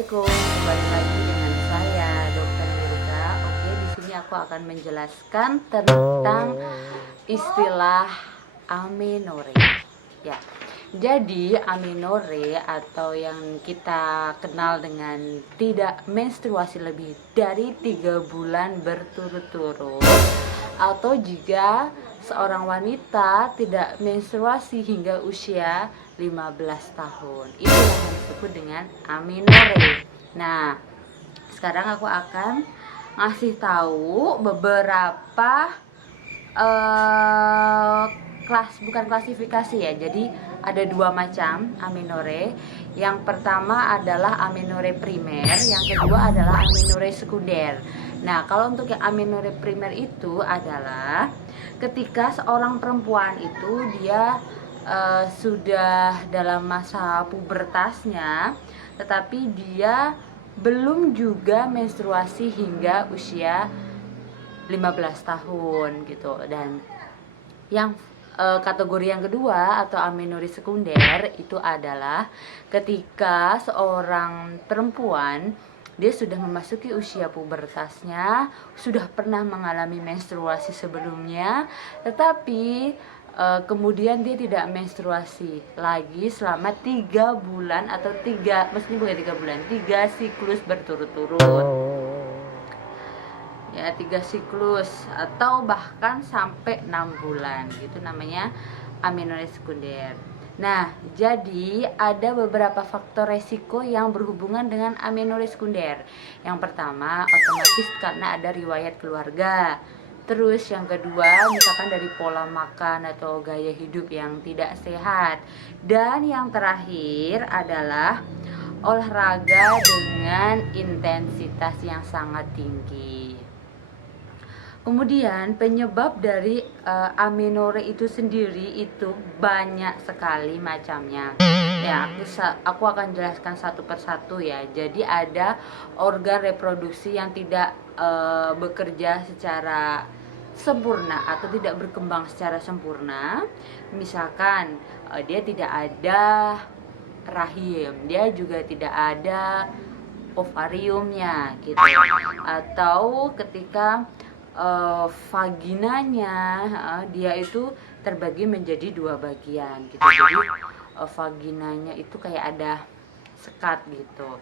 Assalamualaikum, kembali lagi dengan saya Dokter Mirza. Oke, di sini aku akan menjelaskan tentang istilah amenore. Ya, jadi amenore atau yang kita kenal dengan tidak menstruasi lebih dari 3 bulan berturut-turut, atau jika seorang wanita tidak menstruasi hingga usia 15 tahun. Itu yang disebut dengan amenore. Nah, sekarang aku akan ngasih tahu beberapa bukan klasifikasi ya. Jadi ada 2 macam amenore. Yang pertama adalah amenore primer, yang kedua adalah amenore sekunder. Nah, kalau untuk yang amenore primer itu adalah ketika seorang perempuan itu dia sudah dalam masa pubertasnya, tetapi dia belum juga menstruasi hingga usia 15 tahun gitu. Dan yang kategori yang kedua atau amenore sekunder itu adalah ketika seorang perempuan dia sudah memasuki usia pubertasnya, sudah pernah mengalami menstruasi sebelumnya, tetapi kemudian dia tidak menstruasi lagi selama 3 bulan atau maksudnya bukan 3 bulan, 3 siklus berturut-turut. Ya, 3 siklus atau bahkan sampai 6 bulan gitu, namanya amenore sekunder. Nah, jadi ada beberapa faktor resiko yang berhubungan dengan amenore sekunder. Yang pertama, otomatis karena ada riwayat keluarga. Terus yang kedua, misalkan dari pola makan atau gaya hidup yang tidak sehat. Dan yang terakhir adalah olahraga dengan intensitas yang sangat tinggi. Kemudian penyebab dari amenore itu sendiri itu banyak sekali macamnya. Ya, aku akan jelaskan satu persatu ya. Jadi ada organ reproduksi yang tidak bekerja secara sempurna atau tidak berkembang secara sempurna. Misalkan dia tidak ada rahim, dia juga tidak ada ovariumnya gitu. Atau ketika vaginanya dia itu terbagi menjadi 2 bagian gitu. Jadi vaginanya itu kayak ada sekat gitu.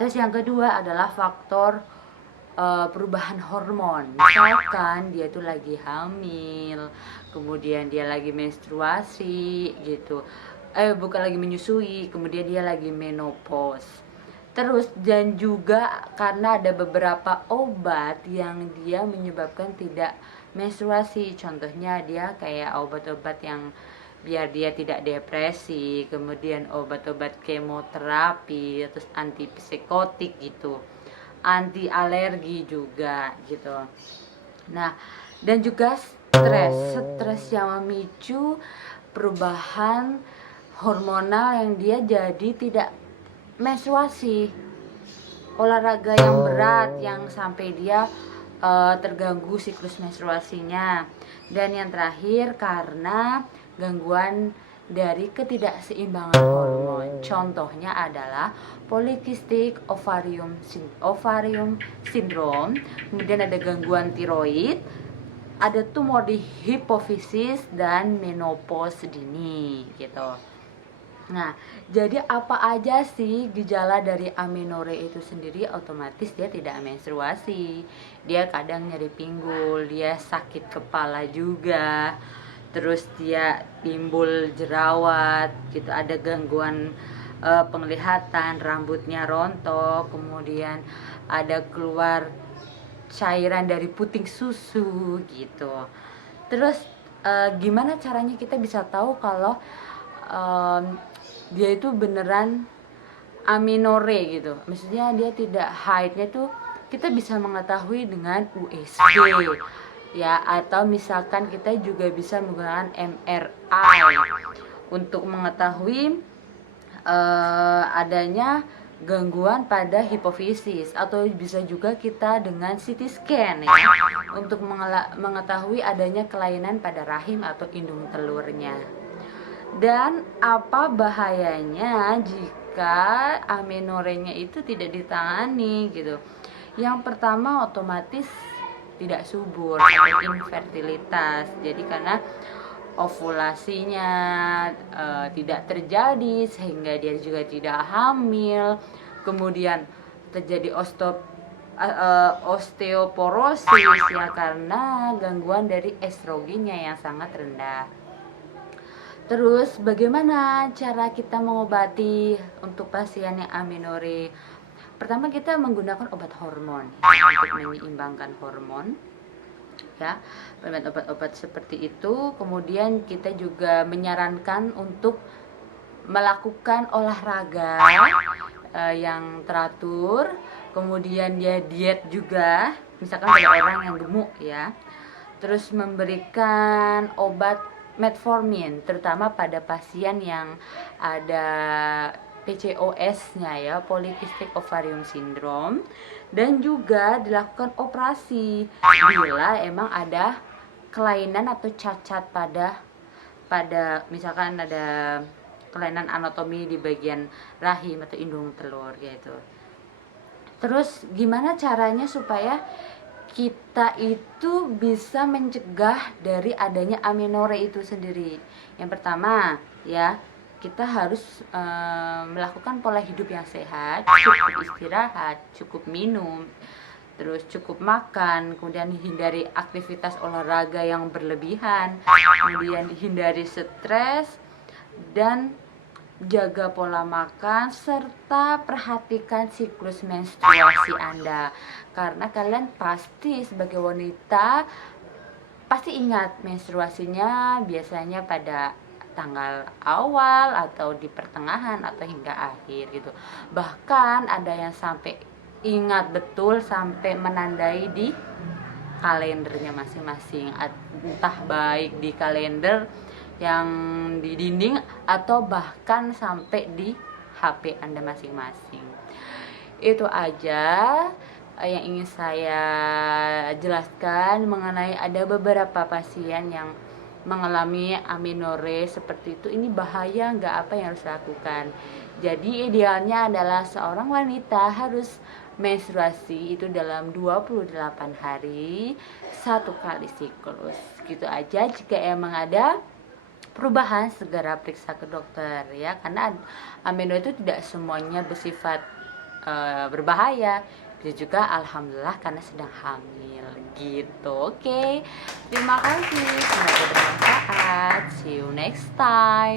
Terus yang kedua adalah faktor perubahan hormon. Misalkan dia itu lagi hamil, kemudian dia lagi menstruasi gitu. Bukan lagi menyusui, kemudian dia lagi menopause. Terus dan juga karena ada beberapa obat yang dia menyebabkan tidak menstruasi. Contohnya dia kayak obat-obat yang biar dia tidak depresi, kemudian obat-obat kemoterapi, terus antipsikotik gitu, anti alergi juga gitu. Nah, dan juga stres yang memicu perubahan hormonal yang dia jadi tidak menstruasi, olahraga yang berat yang sampai dia terganggu siklus menstruasinya, dan yang terakhir karena gangguan dari ketidakseimbangan hormon. Contohnya adalah polycystic ovarium syndrome, kemudian ada gangguan tiroid, ada tumor di hipofisis, dan menopause dini gitu. Nah, jadi apa aja sih gejala dari amenore itu sendiri? Otomatis dia tidak menstruasi, dia kadang nyeri pinggul, dia sakit kepala juga, terus dia timbul jerawat gitu, ada gangguan penglihatan, rambutnya rontok, kemudian ada keluar cairan dari puting susu gitu. Terus gimana caranya kita bisa tahu kalau dia itu beneran amenore gitu, maksudnya dia tidak haidnya tuh kita bisa mengetahui dengan USG ya, atau misalkan kita juga bisa menggunakan MRI untuk mengetahui adanya gangguan pada hipofisis, atau bisa juga kita dengan CT scan ya untuk mengetahui adanya kelainan pada rahim atau indung telurnya. Dan apa bahayanya jika amenorenya itu tidak ditangani gitu? Yang pertama, otomatis tidak subur atau infertilitas. Jadi karena ovulasinya tidak terjadi sehingga dia juga tidak hamil. Kemudian terjadi osteoporosis ya, karena gangguan dari estrogennya yang sangat rendah. Terus bagaimana cara kita mengobati untuk pasien yang amenore? Pertama, kita menggunakan obat hormon untuk menyeimbangkan hormon ya, obat-obat seperti itu. Kemudian kita juga menyarankan untuk melakukan olahraga yang teratur. Kemudian dia diet juga, misalkan ada orang yang gemuk ya. Terus memberikan obat metformin terutama pada pasien yang ada PCOS-nya ya, polycystic ovarium syndrome, dan juga dilakukan operasi bila emang ada kelainan atau cacat pada misalkan ada kelainan anatomi di bagian rahim atau indung telur gitu. Terus gimana caranya supaya kita itu bisa mencegah dari adanya amenore itu sendiri? Yang pertama ya, kita harus melakukan pola hidup yang sehat, cukup istirahat, cukup minum, terus cukup makan, kemudian hindari aktivitas olahraga yang berlebihan, kemudian hindari stres, dan jaga pola makan, serta perhatikan siklus menstruasi Anda. Karena kalian pasti sebagai wanita pasti ingat menstruasinya biasanya pada tanggal awal atau di pertengahan atau hingga akhir gitu. Bahkan ada yang sampai ingat betul sampai menandai di kalendernya masing-masing, entah baik di kalender yang di dinding atau bahkan sampai di HP Anda masing-masing. Itu aja yang ingin saya jelaskan mengenai ada beberapa pasien yang mengalami amenore seperti itu. Ini bahaya nggak, apa yang harus dilakukan? Jadi idealnya adalah seorang wanita harus menstruasi itu dalam 28 hari satu kali siklus. Gitu aja. Jika emang ada perubahan, segera periksa ke dokter ya, karena amenore itu tidak semuanya bersifat berbahaya, bisa juga alhamdulillah karena sedang hamil gitu. Oke, terima kasih, semoga bermanfaat, see you next time.